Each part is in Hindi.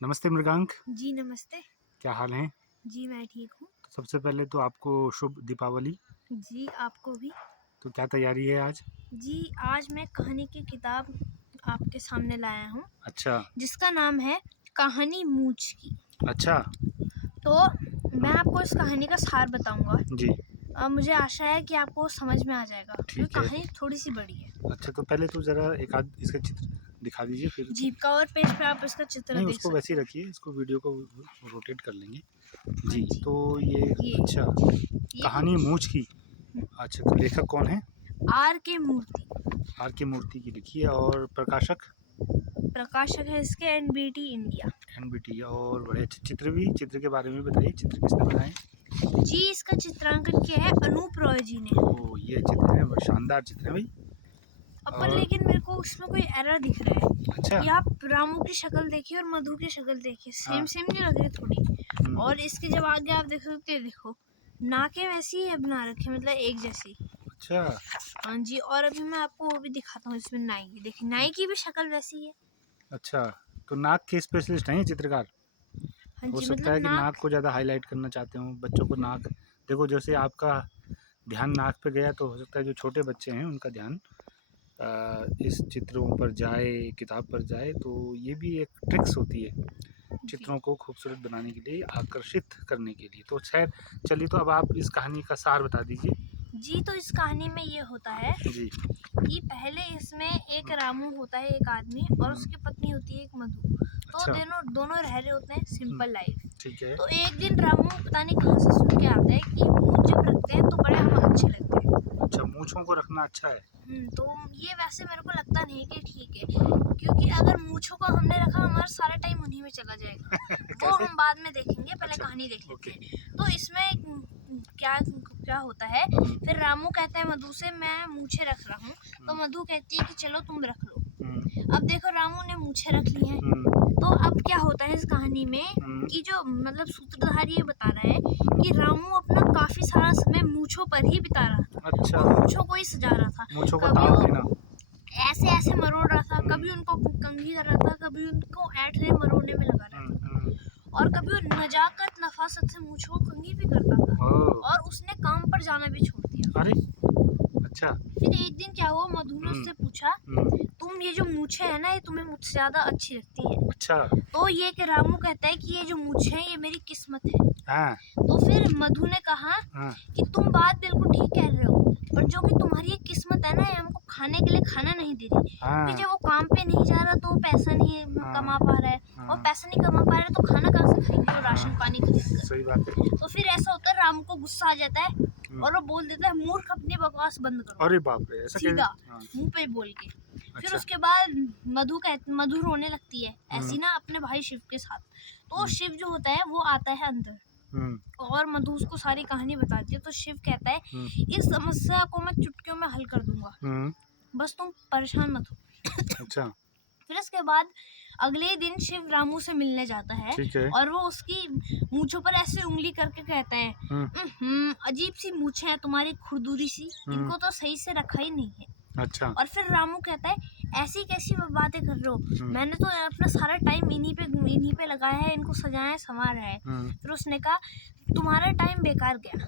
नमस्ते मृगांक। जी नमस्ते। क्या हाल है? जी मैं ठीक हूँ। सबसे पहले तो आपको शुभ दीपावली। जी आपको भी। तो क्या तैयारी है आज? जी आज मैं कहानी की किताब आपके सामने लाया हूँ अच्छा। जिसका नाम है कहानी मूंछ की। अच्छा। तो मैं आपको इस कहानी का सार बताऊंगा। जी। मुझे आशा है कि आपको समझ में आ जाएगा क्योंकि ठीक है। कहानी थोड़ी सी बड़ी है। अच्छा, तो पहले तो ज़रा एक आध इसका चित्र दिखा दीजिए फिर। जी कवर पेज पे आप इसका चित्र नहीं, देख उसको सकते वैसे ही हैं। रखिए, इसको वीडियो को रोटेट कर लेंगे। हाँ जी, जी। तो ये ये अच्छा, ये कहानी मूंछ की। अच्छा, तो लेखक कौन है? आर के मूर्ति। आर के मूर्ति की लिखी है और प्रकाशक? प्रकाशक है इसके एनबीटी इंडिया। एनबीटी। और बड़े अच्छे चित्र के बारे में बताइए, चित्र किसने बनाए? जी इसका चित्रांकन किया है अनूप रॉय जी ने। ओ, ये चित्र है, बड़ा शानदार चित्र है भाई। अपन और लेकिन मेरे को उसमें कोई एरर दिख रहा है अच्छा। कि आप रामू की शक्ल देखिए और मधु की शक्ल देखिए, सेम हाँ। सेम नहीं लग रही थोड़ी। और इसके जब आगे आप देख सकते हैं, देखो नाकें वैसी ही है बना रखे, मतलब एक जैसी। अच्छा। हाँ जी। और अभी मैं आपको वो भी दिखाता हूँ इसमें नाई की, देखिए नाई की भी शक्ल वैसी है। अच्छा, तो नाक के स्पेशलिस्ट हैं ये चित्रकार? हाँ हो जी सकता मतलब है कि नाक नाक। को ज़्यादा हाईलाइट करना चाहते हो, बच्चों को नाक। देखो, जैसे आपका ध्यान नाक पे गया तो हो सकता है जो छोटे बच्चे हैं उनका ध्यान इस चित्रों पर जाए, किताब पर जाए। तो ये भी एक ट्रिक्स होती है जी चित्रों को खूबसूरत बनाने के लिए, आकर्षित करने के लिए। तो खैर, चलिए, तो अब आप इस कहानी का सार बता दीजिए। जी। तो इस कहानी में ये होता है जी। कि पहले इसमें एक रामू होता है, एक आदमी, और उसकी पत्नी होती है एक मधु। तो अच्छा। दोनों दोनों रह रहे होते हैं सिंपल लाइफ। ठीक है। तो एक दिन रामू पता नहीं कहाँ से सुन के आता है कि मूंछ जब रखते हैं तो बड़े हम अच्छे लगते हैं। अच्छा, मूँछों को रखना अच्छा है। तो ये वैसे मेरे को लगता नहीं कि ठीक है, क्योंकि अगर मूंछों को हमने रखा हमारा सारा टाइम उन्हीं में चला जाएगा। वो कैसे? हम बाद में देखेंगे, पहले अच्छा। कहानी देख लेते ओके। हैं। तो इसमें क्या क्या होता है, फिर रामू कहता है मधु से मैं मूंछें रख रहा हूँ। तो मधु कहती है कि चलो तुम रख लो। अब देखो रामू ने मूंछें रख ली हैं। तो अब क्या होता है इस कहानी में कि जो मतलब सूत्रधार ये बता रहा है कि रामू अपना काफी सारा समय मूंछों पर ही बिता रहा था। अच्छा, वो मूंछों को ही सजा रहा था। मूँछों को कभी ताव वो देना। ऐसे ऐसे मरोड़ रहा था, कभी उनको कंघी कर रहा था, कभी उनको ऐंठने मरोड़ने में लगा रहता था, और कभी वो नजाकत नफासत से मूंछों को कंघी भी करता था। ओह! और उसने काम पर जाना भी छोड़ दिया। अरे! अच्छा। फिर एक दिन क्या हुआ, मधु ने उससे पूछा हुँ। तुम ये जो मूछें है ना, ये तुम्हें मुझसे ज्यादा अच्छी लगती है। अच्छा। तो ये कि रामू कहता है कि ये जो मूछें हैं ये मेरी किस्मत है। हाँ। तो फिर मधु ने कहा हाँ। कि तुम बात बिल्कुल ठीक कह रहे हो, पर जो कि तुम्हारी ये किस्मत है ना, ये हमको खाने के लिए खाना नहीं दे रही। क्योंकि हाँ। जब वो काम पे नहीं जा रहा तो वो पैसा नहीं कमा पा रहा है, और पैसा नहीं कमा पा रहा है तो खाना कहाँ से खाएंगे वो, राशन पानी खरीद कर। सही बात है। तो फिर ऐसा होता है, राम को गुस्सा आ जाता है और वो बोल देता है मूर्ख अपनी बकवास बंद करो। अरे बाप रे! ऐसा कैसे? सीधा हाँ। मुंह पे बोल के। फिर अच्छा। उसके बाद मधु रोने लगती है ऐसी ना अपने भाई शिव के साथ। तो शिव जो होता है वो आता है अंदर और मधु उसको सारी कहानी बताती है। तो शिव कहता है इस समस्या को मैं चुटकियों में हल कर दूंगा, बस तुम परेशान मत हो। अच्छा। फिर इसके बाद अगले दिन शिव रामू से मिलने जाता है। ठीक है। और वो उसकी मूंछों पर ऐसे उंगली करके कहता है अजीब सी मूंछें हैं तुम्हारी, खुरदुरी सी, इनको तो सही से रखा ही नहीं है। अच्छा। और फिर रामू कहता है ऐसी कैसी बातें कर रहे हो, मैंने तो अपना सारा टाइम इन्हीं पे लगाया है, इनको सजाया संवारा है। फिर उसने कहा तुम्हारा टाइम बेकार गया,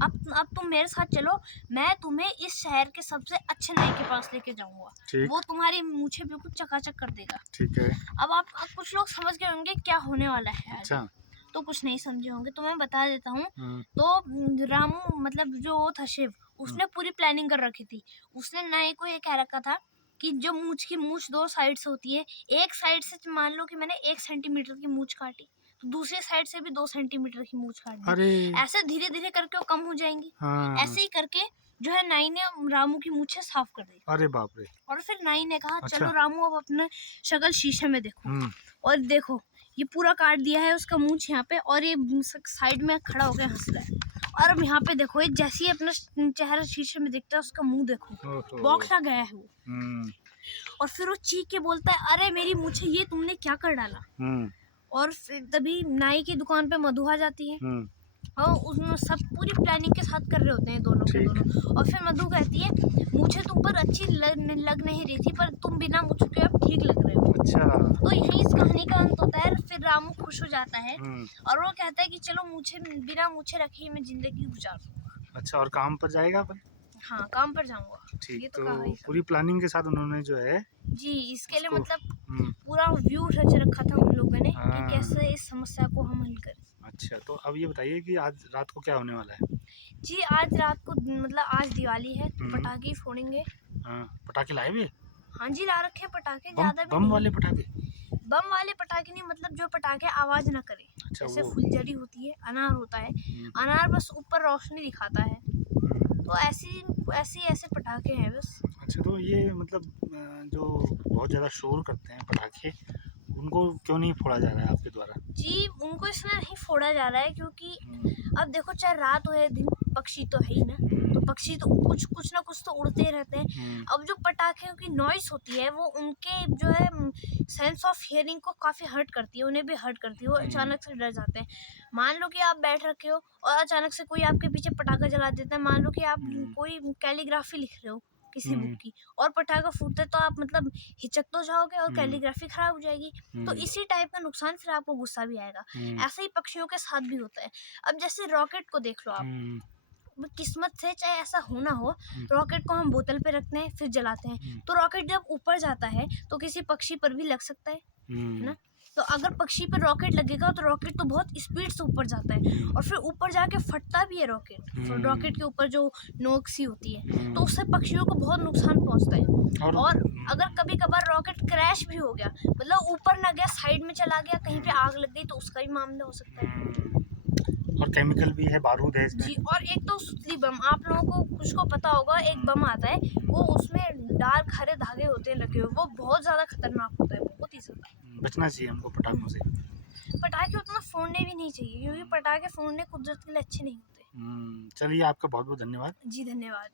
अब तुम मेरे साथ चलो, मैं तुम्हें इस शहर के सबसे अच्छे नाई के पास लेके जाऊंगा, ठीक। वो तुम्हारी मूछें बिल्कुल चकाचक कर देगा। ठीक है। अब कुछ लोग समझ गए होंगे क्या होने वाला है आगे। अच्छा। तो कुछ नहीं समझे होंगे तो मैं बता देता हूँ। हुँ। तो रामू मतलब जो वो था शिव, उसने पूरी प्लानिंग कर रखी थी। उसने नाई को ये कह रखा था कि जो मूछ दो साइड से होती है, एक साइड से मान लो कि मैंने 1 सेंटीमीटर की मूछ काटी, तो दूसरी साइड से भी 2 सेंटीमीटर की मूछ काटनी। अरे! ऐसे धीरे धीरे करके वो कम हो जाएंगी। हाँ। ऐसे ही करके जो है नाई ने रामू की मूछें साफ कर दी। अरे बाप रे! और फिर नाई ने कहा अच्छा। चलो रामू अब अपने शक्ल शीशे में देखो। हुँ। और देखो ये पूरा काट दिया है उसका मूंछ यहाँ पे, और ये साइड में खड़ा होकर हंस रहा है। और अब यहाँ पे देखो, ये जैसे ही अपना चेहरा शीशे में दिखता है उसका मुंह देखो, ओहो! बौखला गया है वो। हुँ। और फिर वो चीख के बोलता है अरे मेरी मूछें, ये तुमने क्या कर डाला। हुँ। और फिर तभी नाई की दुकान पे मधु आ जाती है। हुँ। और उसमें सब पूरी प्लानिंग के साथ कर रहे होते हैं दोनों के ठीक। दोनों। और फिर मधु कहती है मुझे तुम पर अच्छी लग नहीं रही थी, पर तुम बिना मुझ के अब ठीक लग रहे हो। अच्छा। तो यही इस कहानी का अंत होता है। फिर रामू खुश हो जाता है हम्म। और वो कहता है कि चलो मुझे बिना मुझे रखे ही मैं जिंदगी गुजार दूंगा। अच्छा, और काम पर जाएगा अपन? हाँ, काम पर जाऊंगा। ये ठीक, तो कहा ही था। पूरी प्लानिंग के साथ उन्होंने जो है जी, इसके लिए उसको मतलब पूरा व्यू रच रखा था उन लोगों ने कि हाँ। कैसे इस समस्या को हम हल करें। अच्छा, तो अब ये बताइए कि आज रात को क्या होने वाला है? जी, आज रात को मतलब आज दिवाली है तो पटाखे फोड़ेंगे। हाँ, पटाखे लाए भी? हाँ जी, ला रखे हैं पटाखे, बम ज्यादा भी बम नहीं। वाले पटाखे? बम वाले पटाखे नहीं, मतलब जो पटाखे आवाज ना करे। अच्छा, जैसे वो। फुलझड़ी होती है, अनार होता है, अनार बस ऊपर रोशनी दिखाता है, तो ऐसे पटाखे हैं बस। अच्छा, तो ये मतलब जो बहुत ज़्यादा शोर करते हैं पटाखे, उनको क्यों नहीं फोड़ा जा रहा है आपके द्वारा? जी, उनको इसलिए नहीं फोड़ा जा रहा है क्योंकि अब देखो चाहे रात हो या दिन, पक्षी तो है ही ना, तो पक्षी तो कुछ ना कुछ तो उड़ते ही रहते हैं। अब जो पटाखे की नॉइस होती है वो उनके जो है सेंस ऑफ हियरिंग को काफी हर्ट करती है, उन्हें भी हर्ट करती है, वो अचानक से डर जाते हैं। मान लो कि आप बैठ रखे हो और अचानक से कोई आपके पीछे पटाखा जला देता है। मान लो कि आप कोई कैलीग्राफी लिख रहे हो किसी बुक की और पटाखा फूटता है, तो आप मतलब हिचक तो जाओगे और कैलीग्राफी खराब हो जाएगी। तो इसी टाइप का नुकसान, फिर आपको गुस्सा भी आएगा। ऐसे ही पक्षियों के साथ भी होता है। अब जैसे रॉकेट को देख लो आप, किस्मत से चाहे ऐसा होना हो, रॉकेट को हम बोतल पे रखते हैं फिर जलाते हैं, तो रॉकेट जब ऊपर जाता है तो किसी पक्षी पर भी लग सकता है ना। तो अगर पक्षी पर रॉकेट लगेगा तो रॉकेट तो बहुत स्पीड से ऊपर जाता है और फिर ऊपर जाके फटता भी है रॉकेट। फिर रॉकेट के ऊपर जो नोक सी होती है, तो उससे पक्षियों को बहुत नुकसान पहुंचता है। और अगर कभी कभार रॉकेट क्रैश भी हो गया, मतलब ऊपर ना गया, साइड में चला गया, कहीं पे आग लग गई, तो उसका भी मामला हो सकता है। और केमिकल भी है, बारूद है इसमें। जी, और एक तो सुतली बम, आप लोगों को कुछ को पता होगा, एक बम आता है, वो उसमें डार्क हरे धागे होते हैं लगे हुए, वो बहुत ज्यादा खतरनाक होता है, बहुत ही ज्यादा। बचना चाहिए हमको पटाखों से। पटाखे उतना फोड़ने भी नहीं चाहिए क्योंकि पटाखे फोड़ने कुदरत के लिए अच्छे नहीं होते। चलिए, आपका बहुत बहुत धन्यवाद। जी, धन्यवाद।